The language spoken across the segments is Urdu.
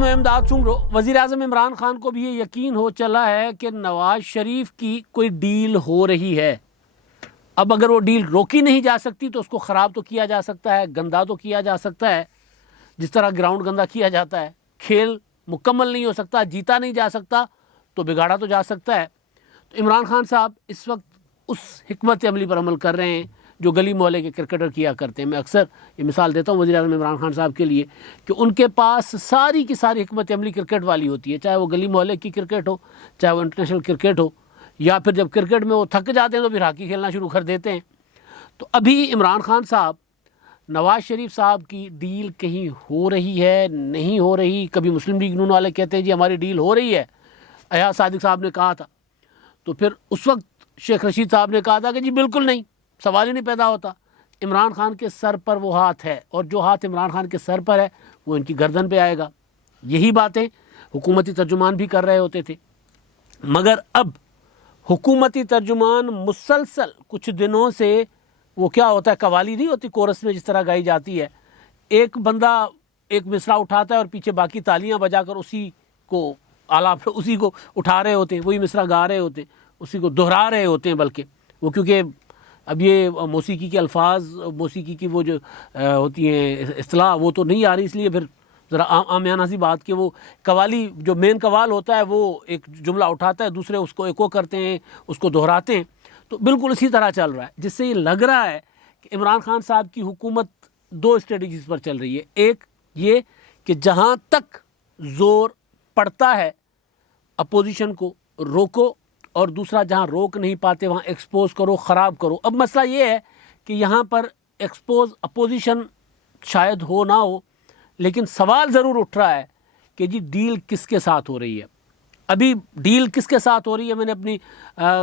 میں امداد سنگرو وزیر اعظم عمران خان کو بھی یہ یقین ہو چلا ہے کہ نواز شریف کی کوئی ڈیل ہو رہی ہے. اب اگر وہ ڈیل روکی نہیں جا سکتی تو اس کو خراب تو کیا جا سکتا ہے, گندا تو کیا جا سکتا ہے, جس طرح گراؤنڈ گندا کیا جاتا ہے. کھیل مکمل نہیں ہو سکتا, جیتا نہیں جا سکتا تو بگاڑا تو جا سکتا ہے. تو عمران خان صاحب اس وقت اس حکمت عملی پر عمل کر رہے ہیں جو گلی محلے کے کرکٹر کیا کرتے ہیں. میں اکثر یہ مثال دیتا ہوں وزیر اعظم عمران خان صاحب کے لیے کہ ان کے پاس ساری کی ساری حکمت عملی کرکٹ والی ہوتی ہے, چاہے وہ گلی محلے کی کرکٹ ہو, چاہے وہ انٹرنیشنل کرکٹ ہو, یا پھر جب کرکٹ میں وہ تھک جاتے ہیں تو پھر ہاکی کھیلنا شروع کر دیتے ہیں. تو ابھی عمران خان صاحب نواز شریف صاحب کی ڈیل کہیں ہو رہی ہے, نہیں ہو رہی. کبھی مسلم لیگ نون والے کہتے ہیں جی ہماری ڈیل ہو رہی ہے, ایاز صادق صاحب نے کہا تھا. تو پھر اس وقت شیخ رشید صاحب نے کہا تھا کہ جی بالکل نہیں, سوال ہی نہیں پیدا ہوتا. عمران خان کے سر پر وہ ہاتھ ہے, اور جو ہاتھ عمران خان کے سر پر ہے وہ ان کی گردن پہ آئے گا. یہی باتیں حکومتی ترجمان بھی کر رہے ہوتے تھے. مگر اب حکومتی ترجمان مسلسل کچھ دنوں سے وہ کیا ہوتا ہے, قوالی نہیں ہوتی کورس میں جس طرح گائی جاتی ہے, ایک بندہ ایک مصرع اٹھاتا ہے اور پیچھے باقی تالیاں بجا کر اسی کو اسی کو اٹھا رہے ہوتے ہیں, وہی مصرع گا رہے ہوتے ہیں, اسی کو دہرا رہے ہوتے ہیں. بلکہ وہ کیونکہ اب یہ موسیقی کے الفاظ, موسیقی کی وہ جو ہوتی ہیں اصطلاح وہ تو نہیں آ رہی, اس لیے پھر ذرا عامیانہ سی بات کہ وہ قوالی جو مین قوال ہوتا ہے وہ ایک جملہ اٹھاتا ہے, دوسرے اس کو ایکو کرتے ہیں, اس کو دہراتے ہیں. تو بالکل اسی طرح چل رہا ہے, جس سے یہ لگ رہا ہے کہ عمران خان صاحب کی حکومت دو اسٹریٹجیز پر چل رہی ہے. ایک یہ کہ جہاں تک زور پڑتا ہے اپوزیشن کو روکو, اور دوسرا جہاں روک نہیں پاتے وہاں ایکسپوز کرو, خراب کرو. اب مسئلہ یہ ہے کہ یہاں پر ایکسپوز اپوزیشن شاید ہو نہ ہو, لیکن سوال ضرور اٹھ رہا ہے کہ جی ڈیل کس کے ساتھ ہو رہی ہے. ابھی ڈیل کس کے ساتھ ہو رہی ہے, میں نے اپنی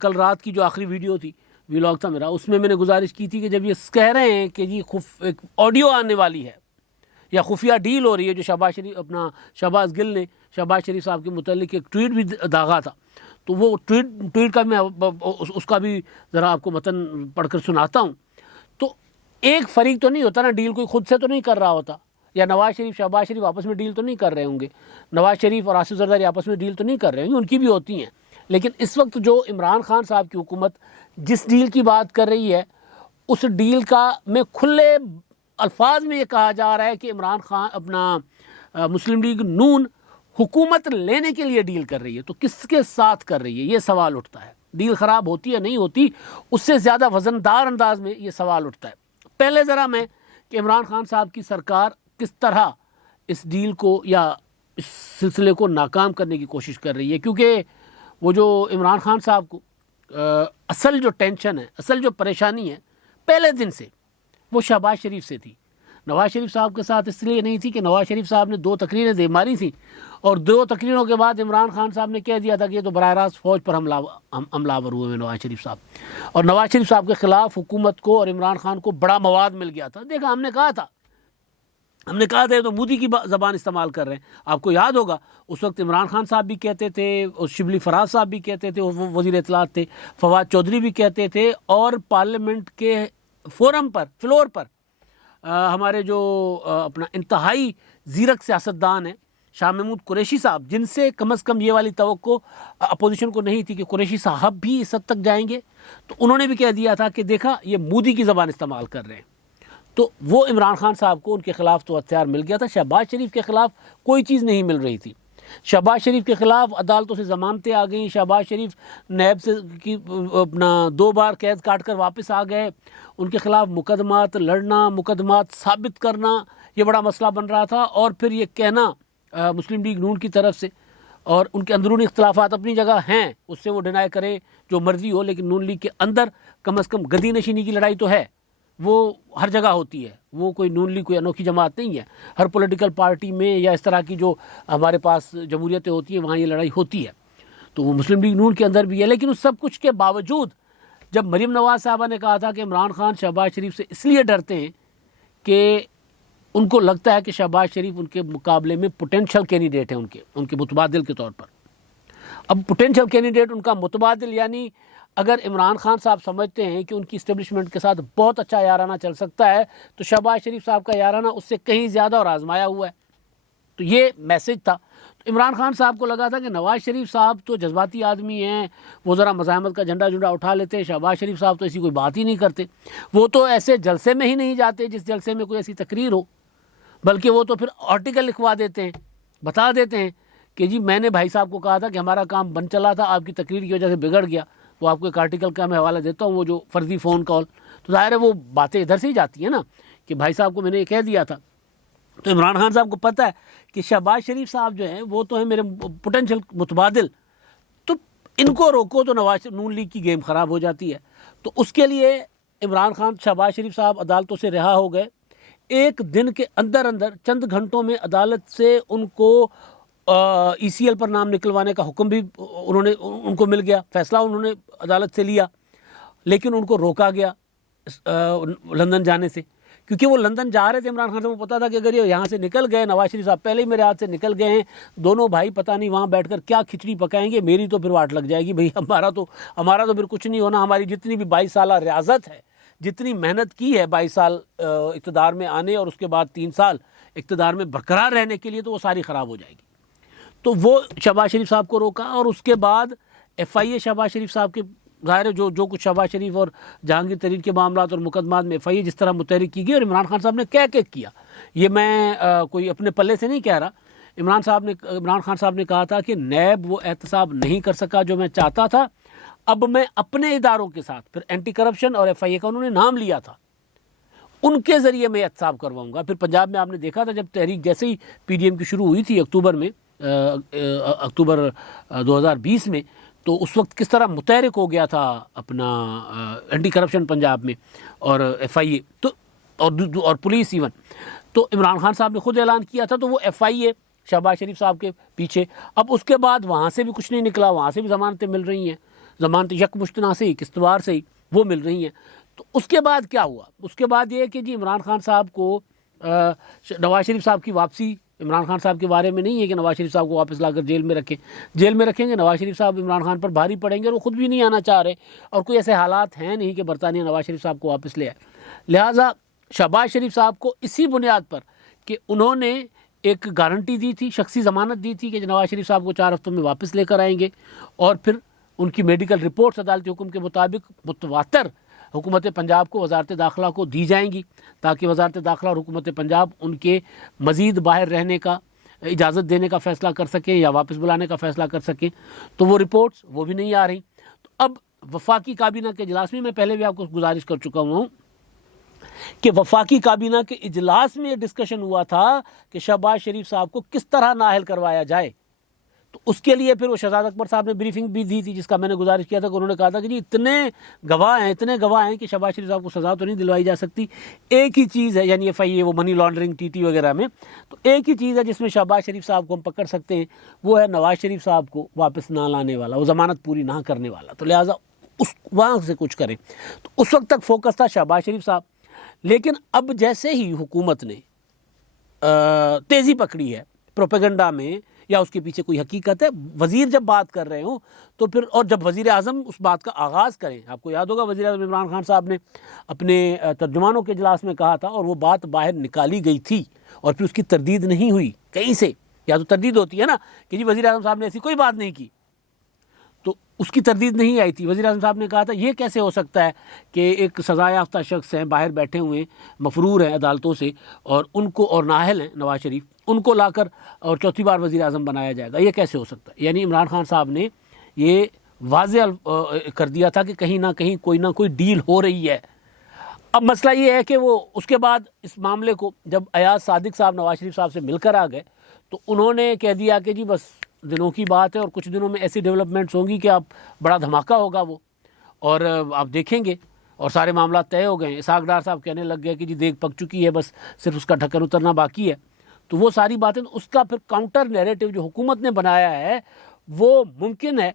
کل رات کی جو آخری ویڈیو تھی, ویلاگ تھا میرا, اس میں نے گزارش کی تھی کہ جب یہ کہہ رہے ہیں کہ جی ایک آڈیو آنے والی ہے یا خفیہ ڈیل ہو رہی ہے, جو شہباز گل نے شہباز شریف صاحب کے متعلق ایک ٹویٹ بھی داغا تھا, تو وہ ٹویٹ کا میں اس کا بھی ذرا آپ کو متن پڑھ کر سناتا ہوں. تو ایک فریق تو نہیں ہوتا نا, ڈیل کوئی خود سے تو نہیں کر رہا ہوتا, یا نواز شریف شہباز شریف آپس میں ڈیل تو نہیں کر رہے ہوں گے, نواز شریف اور آصف زرداری آپس میں ڈیل تو نہیں کر رہے ہوں گے, ان کی بھی ہوتی ہیں. لیکن اس وقت جو عمران خان صاحب کی حکومت جس ڈیل کی بات کر رہی ہے, اس ڈیل کا میں کھلے الفاظ میں یہ کہا جا رہا ہے کہ عمران خان اپنا مسلم لیگ نون حکومت لینے کے لیے ڈیل کر رہی ہے. تو کس کے ساتھ کر رہی ہے, یہ سوال اٹھتا ہے. ڈیل خراب ہوتی ہے نہیں ہوتی, اس سے زیادہ وزندار انداز میں یہ سوال اٹھتا ہے. پہلے ذرا میں کہ عمران خان صاحب کی سرکار کس طرح اس ڈیل کو یا اس سلسلے کو ناکام کرنے کی کوشش کر رہی ہے, کیونکہ وہ جو عمران خان صاحب کو اصل جو ٹینشن ہے, اصل جو پریشانی ہے پہلے دن سے, وہ شہباز شریف سے تھی. نواز شریف صاحب کے ساتھ اس لیے نہیں تھی کہ نواز شریف صاحب نے 2 تقریریں دے ماری تھیں, اور 2 تقریروں کے بعد عمران خان صاحب نے کہہ دیا تھا کہ یہ تو براہ راست فوج پر حملہ آور ہوئے ہیں نواز شریف صاحب, اور نواز شریف صاحب کے خلاف حکومت کو اور عمران خان کو بڑا مواد مل گیا تھا. دیکھا ہم نے کہا تھا یہ تو مودی کی زبان استعمال کر رہے ہیں. آپ کو یاد ہوگا اس وقت عمران خان صاحب بھی کہتے تھے, اور شبلی فراز صاحب بھی کہتے تھے, وہ وزیر اطلاعات تھے, فواد چودھری بھی کہتے تھے, اور پارلیمنٹ کے فورم پر فلور پر ہمارے جو اپنا انتہائی زیرک سیاستدان ہیں شاہ محمود قریشی صاحب, جن سے کم از کم یہ والی توقع اپوزیشن کو نہیں تھی کہ قریشی صاحب بھی اس حد تک جائیں گے, تو انہوں نے بھی کہہ دیا تھا کہ دیکھا یہ مودی کی زبان استعمال کر رہے ہیں. تو وہ عمران خان صاحب کو ان کے خلاف تو ہتھیار مل گیا تھا. شہباز شریف کے خلاف کوئی چیز نہیں مل رہی تھی. شہباز شریف کے خلاف عدالتوں سے ضمانتیں آ گئیں, شہباز شریف نیب سے کی اپنا 2 بار قید کاٹ کر واپس آ گئے. ان کے خلاف مقدمات لڑنا, مقدمات ثابت کرنا, یہ بڑا مسئلہ بن رہا تھا. اور پھر یہ کہنا مسلم لیگ نون کی طرف سے, اور ان کے اندرونی اختلافات اپنی جگہ ہیں, اس سے وہ ڈینائی کرے جو مرضی ہو, لیکن نون لیگ کے اندر کم از کم گدی نشینی کی لڑائی تو ہے, وہ ہر جگہ ہوتی ہے. وہ کوئی نون لیگ کوئی انوکھی جماعت نہیں ہے, ہر پولیٹیکل پارٹی میں یا اس طرح کی جو ہمارے پاس جمہوریتیں ہوتی ہیں وہاں یہ لڑائی ہوتی ہے. تو وہ مسلم لیگ نون کے اندر بھی ہے. لیکن اس سب کچھ کے باوجود جب مریم نواز صاحبہ نے کہا تھا کہ عمران خان شہباز شریف سے اس لیے ڈرتے ہیں کہ ان کو لگتا ہے کہ شہباز شریف ان کے مقابلے میں پوٹینشیل کینڈیڈیٹ ہیں ان کے متبادل کے طور پر. اب پوٹینشیل کینڈیڈیٹ ان کا متبادل, یعنی اگر عمران خان صاحب سمجھتے ہیں کہ ان کی اسٹیبلشمنٹ کے ساتھ بہت اچھا یارانہ چل سکتا ہے, تو شہباز شریف صاحب کا یارانہ اس سے کہیں زیادہ اور آزمایا ہوا ہے. تو یہ میسج تھا. تو عمران خان صاحب کو لگا تھا کہ نواز شریف صاحب تو جذباتی آدمی ہیں, وہ ذرا مزاحمت کا جھنڈا اٹھا لیتے ہیں, شہباز شریف صاحب تو ایسی کوئی بات ہی نہیں کرتے, وہ تو ایسے جلسے میں ہی نہیں جاتے جس جلسے میں کوئی ایسی تقریر ہو, بلکہ وہ تو پھر آرٹیکل لکھوا دیتے ہیں, بتا دیتے ہیں کہ جی میں نے بھائی صاحب کو کہا تھا کہ ہمارا کام بن چلا تھا, آپ کی تقریر کی وجہ سے بگڑ گیا. وہ آپ کو ایک آرٹیکل کا میں حوالہ دیتا ہوں, وہ جو فرضی فون کال, تو ظاہر ہے وہ باتیں ادھر سے ہی جاتی ہیں نا کہ بھائی صاحب کو میں نے یہ کہہ دیا تھا. تو عمران خان صاحب کو پتہ ہے کہ شہباز شریف صاحب جو ہیں وہ تو ہیں میرے پوٹینشیل متبادل, تو ان کو روکو تو نون لیگ کی گیم خراب ہو جاتی ہے. تو اس کے لیے عمران خان, شہباز شریف صاحب عدالتوں سے رہا ہو گئے. ایک دن کے اندر چند گھنٹوں میں عدالت سے ان کو ای سی ایل پر نام نکلوانے کا حکم بھی ان کو مل گیا, فیصلہ انہوں نے عدالت سے لیا, لیکن ان کو روکا گیا لندن جانے سے, کیونکہ وہ لندن جا رہے تھے. عمران خان صاحب کو پتا تھا کہ اگر یہ یہاں سے نکل گئے, نواز شریف صاحب پہلے ہی میرے ہاتھ سے نکل گئے ہیں, دونوں بھائی پتہ نہیں وہاں بیٹھ کر کیا کھچڑی پکائیں گے, میری تو پھر واٹ لگ جائے گی بھئی, ہمارا تو پھر کچھ نہیں ہونا. ہماری جتنی بھی 22 سالہ ریاضت ہے, جتنی محنت کی ہے 22 سال اقتدار میں آنے اور اس کے بعد 3 سال اقتدار میں برقرار رہنے کے لیے, تو وہ ساری خراب ہو جائے گی. تو وہ شہباز شریف صاحب کو روکا, اور اس کے بعد ایف آئی اے شہباز شریف صاحب کے, ظاہر ہے جو کچھ شہباز شریف اور جہانگیر ترین کے معاملات اور مقدمات میں ایف آئی اے جس طرح متحرک کی گئی, اور عمران خان صاحب نے کیا, یہ میں کوئی اپنے پلے سے نہیں کہہ رہا. عمران خان صاحب نے کہا تھا کہ نیب وہ احتساب نہیں کر سکا جو میں چاہتا تھا, اب میں اپنے اداروں کے ساتھ, پھر اینٹی کرپشن اور ایف آئی اے کا انہوں نے نام لیا تھا, ان کے ذریعے میں احتساب کرواؤں گا. پھر پنجاب میں آپ نے دیکھا تھا جب تحریک جیسے ہی پی ڈی ایم کی شروع ہوئی تھی اکتوبر 2020 میں, تو اس وقت کس طرح متحرک ہو گیا تھا اپنا اینٹی کرپشن پنجاب میں اور ایف آئی اے تو اور پولیس ایون. تو عمران خان صاحب نے خود اعلان کیا تھا, تو وہ ایف آئی اے شہباز شریف صاحب کے پیچھے. اب اس کے بعد وہاں سے بھی کچھ نہیں نکلا, وہاں سے بھی ضمانتیں مل رہی ہیں, ضمانتیں یکمشتنا سے ہی, قسطوار سے ہی وہ مل رہی ہیں. تو اس کے بعد کیا ہوا؟ اس کے بعد یہ کہ جی عمران خان صاحب کو نواز شریف صاحب کی واپسی, عمران خان صاحب کے بارے میں نہیں ہے کہ نواز شریف صاحب کو واپس لا کر جیل میں رکھیں گے. نواز شریف صاحب عمران خان پر بھاری پڑیں گے, اور وہ خود بھی نہیں آنا چاہ رہے, اور کوئی ایسے حالات ہیں نہیں کہ برطانیہ نواز شریف صاحب کو واپس لے آئے. لہٰذا شہباز شریف صاحب کو اسی بنیاد پر کہ انہوں نے ایک گارنٹی دی تھی, شخصی ضمانت دی تھی کہ نواز شریف صاحب کو 4 ہفتوں میں واپس لے کر آئیں گے, اور پھر ان کی میڈیکل رپورٹس عدالتی حکم کے مطابق متواتر حکومت پنجاب کو, وزارت داخلہ کو دی جائیں گی, تاکہ وزارت داخلہ اور حکومت پنجاب ان کے مزید باہر رہنے کا اجازت دینے کا فیصلہ کر سکیں یا واپس بلانے کا فیصلہ کر سکیں. تو وہ رپورٹس وہ بھی نہیں آ رہی. تو اب وفاقی کابینہ کے اجلاس میں پہلے بھی آپ کو گزارش کر چکا ہوں کہ وفاقی کابینہ کے اجلاس میں یہ ڈسکشن ہوا تھا کہ شہباز شریف صاحب کو کس طرح نااہل کروایا جائے. تو اس کے لیے پھر وہ شہزاد اکبر صاحب نے بریفنگ بھی دی تھی, جس کا میں نے گزارش کیا تھا کہ انہوں نے کہا تھا کہ جی اتنے گواہ ہیں کہ شہباز شریف صاحب کو سزا تو نہیں دلوائی جا سکتی. ایک ہی چیز ہے, یعنی ایف آئی اے وہ منی لانڈرنگ ٹی ٹی وغیرہ میں, تو ایک ہی چیز ہے جس میں شہباز شریف صاحب کو ہم پکڑ سکتے ہیں, وہ ہے نواز شریف صاحب کو واپس نہ لانے والا, وہ ضمانت پوری نہ کرنے والا. تو لہٰذا وہاں سے کچھ کریں. تو اس وقت تک فوکس تھا شہباز شریف صاحب. لیکن اب جیسے ہی حکومت نے تیزی پکڑی ہے پروپیگنڈا میں, یا اس کے پیچھے کوئی حقیقت ہے, وزیر جب بات کر رہے ہوں تو پھر, اور جب وزیر اعظم اس بات کا آغاز کریں, آپ کو یاد ہوگا وزیر اعظم عمران خان صاحب نے اپنے ترجمانوں کے اجلاس میں کہا تھا, اور وہ بات باہر نکالی گئی تھی, اور پھر اس کی تردید نہیں ہوئی کہیں سے. یا تو تردید ہوتی ہے نا کہ جی وزیر اعظم صاحب نے ایسی کوئی بات نہیں کی, تو اس کی تردید نہیں آئی تھی. وزیر اعظم صاحب نے کہا تھا یہ کیسے ہو سکتا ہے کہ ایک سزا یافتہ شخص ہیں, باہر بیٹھے ہوئے مفرور ہیں عدالتوں سے, اور ان کو, اور نااہل ہیں نواز شریف, ان کو لا کر اور چوتھی بار وزیر اعظم بنایا جائے گا, یہ کیسے ہو سکتا ہے. یعنی عمران خان صاحب نے یہ واضح کر دیا تھا کہ کہیں نہ کہیں کوئی نہ کوئی ڈیل ہو رہی ہے. اب مسئلہ یہ ہے کہ وہ اس کے بعد اس معاملے کو جب ایاز صادق صاحب نواز شریف صاحب سے مل کر آ گئے, تو انہوں نے کہہ دیا کہ جی بس دنوں کی بات ہے, اور کچھ دنوں میں ایسی ڈیولپمنٹس ہوں گی کہ اب بڑا دھماکہ ہوگا وہ, اور آپ دیکھیں گے, اور سارے معاملات طے ہو گئے ہیں. اسحاق ڈار صاحب کہنے لگ گئے کہ جی دیگ پک چکی ہے, بس صرف اس کا ڈھکن اترنا باقی ہے. تو وہ ساری باتیں, اس کا پھر کاؤنٹر نیریٹو جو حکومت نے بنایا ہے, وہ ممکن ہے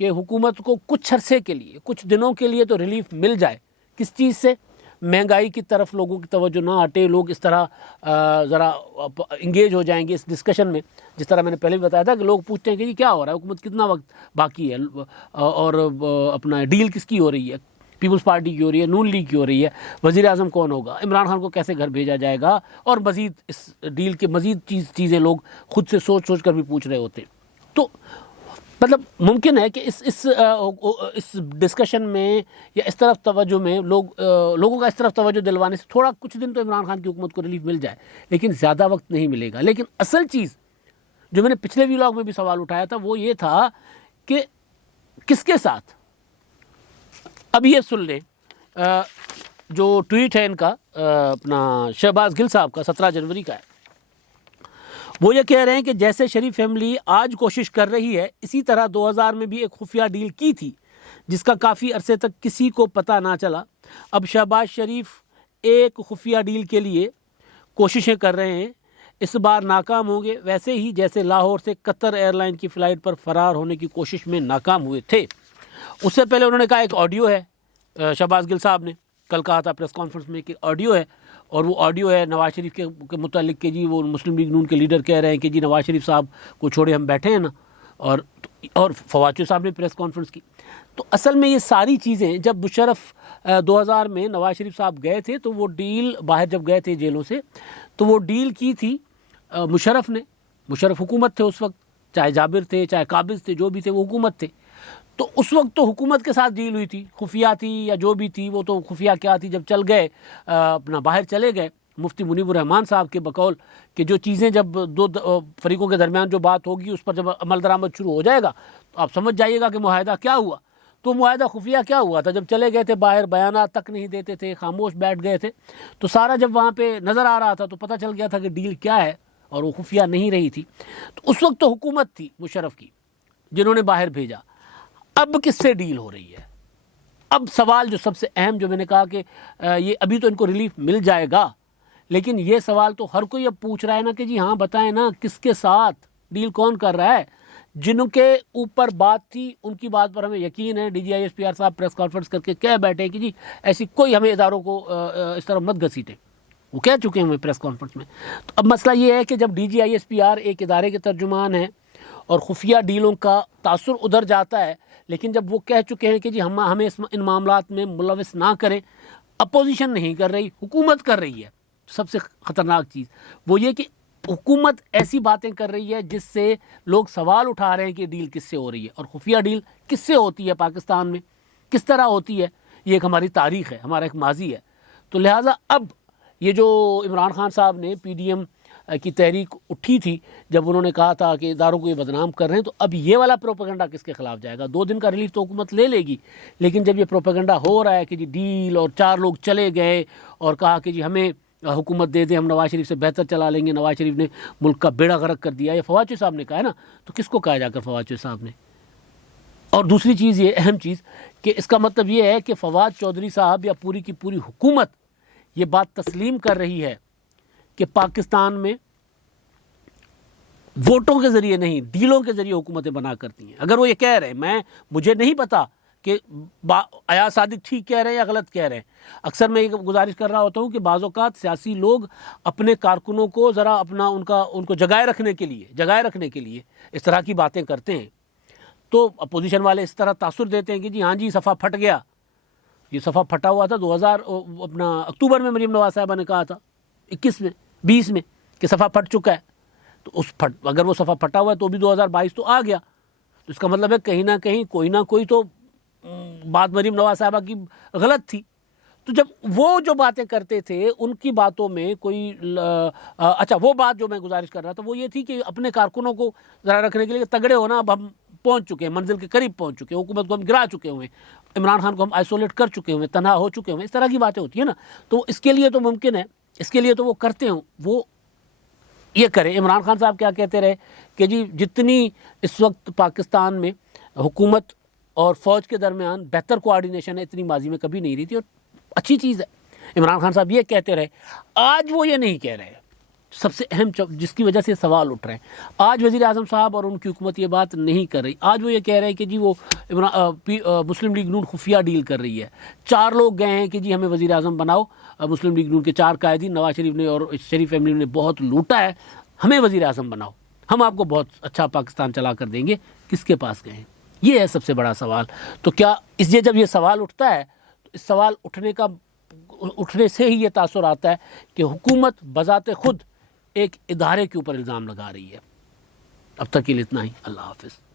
کہ حکومت کو کچھ عرصے کے لیے, کچھ دنوں کے لیے تو ریلیف مل جائے. کس چیز سے؟ مہنگائی کی طرف لوگوں کی توجہ نہ ہٹے, لوگ اس طرح ذرا انگیج ہو جائیں گے اس ڈسکشن میں. جس طرح میں نے پہلے بھی بتایا تھا کہ لوگ پوچھتے ہیں کہ جی کیا ہو رہا ہے, حکومت کتنا وقت باقی ہے, اور اپنا ڈیل کس کی ہو رہی ہے, پیپلز پارٹی کی ہو رہی ہے, نون لیگ کی ہو رہی ہے, وزیر اعظم کون ہوگا, عمران خان کو کیسے گھر بھیجا جائے گا, اور مزید اس ڈیل کے مزید چیزیں لوگ خود سے سوچ کر بھی پوچھ رہے ہوتے. تو مطلب ممکن ہے کہ اس ڈسکشن میں یا اس طرف توجہ میں لوگوں کا اس طرف توجہ دلوانے سے تھوڑا کچھ دن تو عمران خان کی حکومت کو ریلیف مل جائے, لیکن زیادہ وقت نہیں ملے گا. لیکن اصل چیز جو میں نے پچھلے ویلاگ میں بھی سوال اٹھایا تھا وہ یہ تھا کہ کس کے ساتھ. اب یہ سن لیں جو ٹویٹ ہے ان کا, اپنا شہباز گل صاحب کا 17 جنوری کا ہے. وہ یہ کہہ رہے ہیں کہ جیسے شریف فیملی آج کوشش کر رہی ہے, اسی طرح 2000 میں بھی ایک خفیہ ڈیل کی تھی جس کا کافی عرصے تک کسی کو پتہ نہ چلا. اب شہباز شریف ایک خفیہ ڈیل کے لیے کوششیں کر رہے ہیں, اس بار ناکام ہوں گے, ویسے ہی جیسے لاہور سے قطر ایئر لائن کی فلائٹ پر فرار ہونے کی کوشش میں ناکام ہوئے تھے. اس سے پہلے انہوں نے کہا ایک آڈیو ہے, شہباز گل صاحب نے کل کہا تھا پریس کانفرنس میں کہ آڈیو ہے, اور وہ آڈیو ہے نواز شریف کے متعلق کہ جی وہ مسلم لیگ نون کے لیڈر کہہ رہے ہیں کہ جی نواز شریف صاحب کو چھوڑے ہم بیٹھے ہیں نا, اور فواد چودھری صاحب نے پریس کانفرنس کی. تو اصل میں یہ ساری چیزیں جب مشرف 2000 میں نواز شریف صاحب گئے تھے تو وہ ڈیل باہر جب گئے تھے جیلوں سے تو وہ ڈیل کی تھی مشرف نے. مشرف حکومت تھے اس وقت, چاہے جابر تھے چاہے قابض تھے, جو بھی تھے وہ حکومت تھے. تو اس وقت تو حکومت کے ساتھ ڈیل ہوئی تھی, خفیہ تھی یا جو بھی تھی, وہ تو خفیہ کیا تھی. جب چل گئے اپنا باہر چلے گئے مفتی منیب الرحمان صاحب کے بقول کہ جو چیزیں جب دو فریقوں کے درمیان جو بات ہوگی اس پر جب عمل درآمد شروع ہو جائے گا تو آپ سمجھ جائیے گا کہ معاہدہ کیا ہوا. تو معاہدہ خفیہ کیا ہوا تھا, جب چلے گئے تھے باہر بیانات تک نہیں دیتے تھے, خاموش بیٹھ گئے تھے, تو سارا جب وہاں پہ نظر آ رہا تھا تو پتہ چل گیا تھا کہ ڈیل کیا ہے, اور وہ خفیہ نہیں رہی تھی. تو اس وقت تو حکومت تھی مشرف کی جنہوں نے باہر بھیجا. اب کس سے ڈیل ہو رہی ہے؟ اب سوال جو سب سے اہم, جو میں نے کہا کہ یہ ابھی تو ان کو ریلیف مل جائے گا, لیکن یہ سوال تو ہر کوئی اب پوچھ رہا ہے نا کہ جی ہاں بتائیں نا کس کے ساتھ ڈیل کون کر رہا ہے. جنوں کے اوپر بات تھی ان کی بات پر ہمیں یقین ہے. DGISPR صاحب پریس کانفرنس کر کے کہہ بیٹھے کہ جی ایسی کوئی ہمیں اداروں کو اس طرح مت گھسیٹیں, وہ کہہ چکے ہیں ہمیں پریس کانفرنس میں. تو اب مسئلہ یہ ہے کہ جب DGISPR ایک ادارے کے ترجمان ہیں اور خفیہ ڈیلوں کا تاثر ادھر جاتا ہے, لیکن جب وہ کہہ چکے ہیں کہ جی ہمیں ان معاملات میں ملوث نہ کریں, اپوزیشن نہیں کر رہی, حکومت کر رہی ہے. سب سے خطرناک چیز وہ یہ کہ حکومت ایسی باتیں کر رہی ہے جس سے لوگ سوال اٹھا رہے ہیں کہ ڈیل کس سے ہو رہی ہے, اور خفیہ ڈیل کس سے ہوتی ہے پاکستان میں, کس طرح ہوتی ہے. یہ ایک ہماری تاریخ ہے, ہمارا ایک ماضی ہے. تو لہٰذا اب یہ جو عمران خان صاحب نے PDM کی تحریک اٹھی تھی جب انہوں نے کہا تھا کہ اداروں کو یہ بدنام کر رہے ہیں, تو اب یہ والا پروپیگنڈا کس کے خلاف جائے گا؟ 2 دن کا ریلیف تو حکومت لے لے گی, لیکن جب یہ پروپیگنڈا ہو رہا ہے کہ جی ڈیل اور 4 لوگ چلے گئے اور کہا کہ جی ہمیں حکومت دے دیں, ہم نواز شریف سے بہتر چلا لیں گے, نواز شریف نے ملک کا بیڑا غرق کر دیا, یہ فواد چودھری صاحب نے کہا ہے نا, تو کس کو کہا جا کر فواد چودھری صاحب نے؟ اور دوسری چیز یہ اہم چیز کہ اس کا مطلب یہ ہے کہ فواد چودھری صاحب یا پوری کی پوری حکومت یہ بات تسلیم کر رہی ہے کہ پاکستان میں ووٹوں کے ذریعے نہیں ڈیلوں کے ذریعے حکومتیں بنا کرتی ہیں. اگر وہ یہ کہہ رہے ہیں, مجھے نہیں پتا کہ ایاز صادق ٹھیک کہہ رہے ہیں یا غلط کہہ رہے ہیں. اکثر میں یہ گزارش کر رہا ہوتا ہوں کہ بعض اوقات سیاسی لوگ اپنے کارکنوں کو ذرا اپنا ان کو جگائے رکھنے کے لیے اس طرح کی باتیں کرتے ہیں. تو اپوزیشن والے اس طرح تاثر دیتے ہیں کہ جی ہاں جی صفحہ پھٹ گیا. یہ صفحہ پھٹا ہوا تھا 2000 اکتوبر میں مریم نواز صاحبہ نے کہا تھا 21 میں 20 میں کہ صفحہ پھٹ چکا ہے. تو اگر وہ صفحہ پھٹا ہوا ہے تو بھی 2022 تو آ گیا. تو اس کا مطلب ہے کہیں نہ کہیں کوئی نہ کوئی تو بات مریم نواز صاحبہ کی غلط تھی. تو جب وہ جو باتیں کرتے تھے ان کی باتوں میں کوئی اچھا وہ بات جو میں گزارش کر رہا تھا وہ یہ تھی کہ اپنے کارکنوں کو ذرا رکھنے کے لیے تگڑے ہونا, اب ہم پہنچ چکے ہیں, منزل کے قریب پہنچ چکے ہیں, حکومت کو ہم گرا چکے ہوئے ہیں, عمران خان کو ہم آئسولیٹ کر چکے ہوئے ہیں, تنہا ہو چکے ہوئے ہیں, اس طرح کی باتیں ہوتی ہیں نا. تو اس کے لیے تو ممکن ہے, اس کے لیے تو وہ کرتے ہوں, وہ یہ کریں. عمران خان صاحب کیا کہتے رہے کہ جی جتنی اس وقت پاکستان میں حکومت اور فوج کے درمیان بہتر کوآرڈینیشن ہے اتنی ماضی میں کبھی نہیں رہی تھی, اور اچھی چیز ہے. عمران خان صاحب یہ کہتے رہے. آج وہ یہ نہیں کہہ رہے, سب سے اہم جس کی وجہ سے سوال اٹھ رہے ہیں, آج وزیر اعظم صاحب اور ان کی حکومت یہ بات نہیں کر رہی. آج وہ یہ کہہ رہے ہیں کہ جی وہ مسلم لیگ نون خفیہ ڈیل کر رہی ہے. 4 لوگ گئے ہیں کہ جی ہمیں وزیر اعظم بناؤ, مسلم لیگ نون کے 4 قائدین نواز شریف نے اور شریف فیملی نے بہت لوٹا ہے, ہمیں وزیر اعظم بناؤ, ہم آپ کو بہت اچھا پاکستان چلا کر دیں گے. کس کے پاس گئے ہیں؟ یہ ہے سب سے بڑا سوال. تو کیا اس لیے جب یہ سوال اٹھتا ہے تو اس سوال اٹھنے سے ہی یہ تاثر آتا ہے کہ حکومت بذات خود ایک ادارے کے اوپر الزام لگا رہی ہے۔ اب تک کے لیے اتنا ہی، اللہ حافظ۔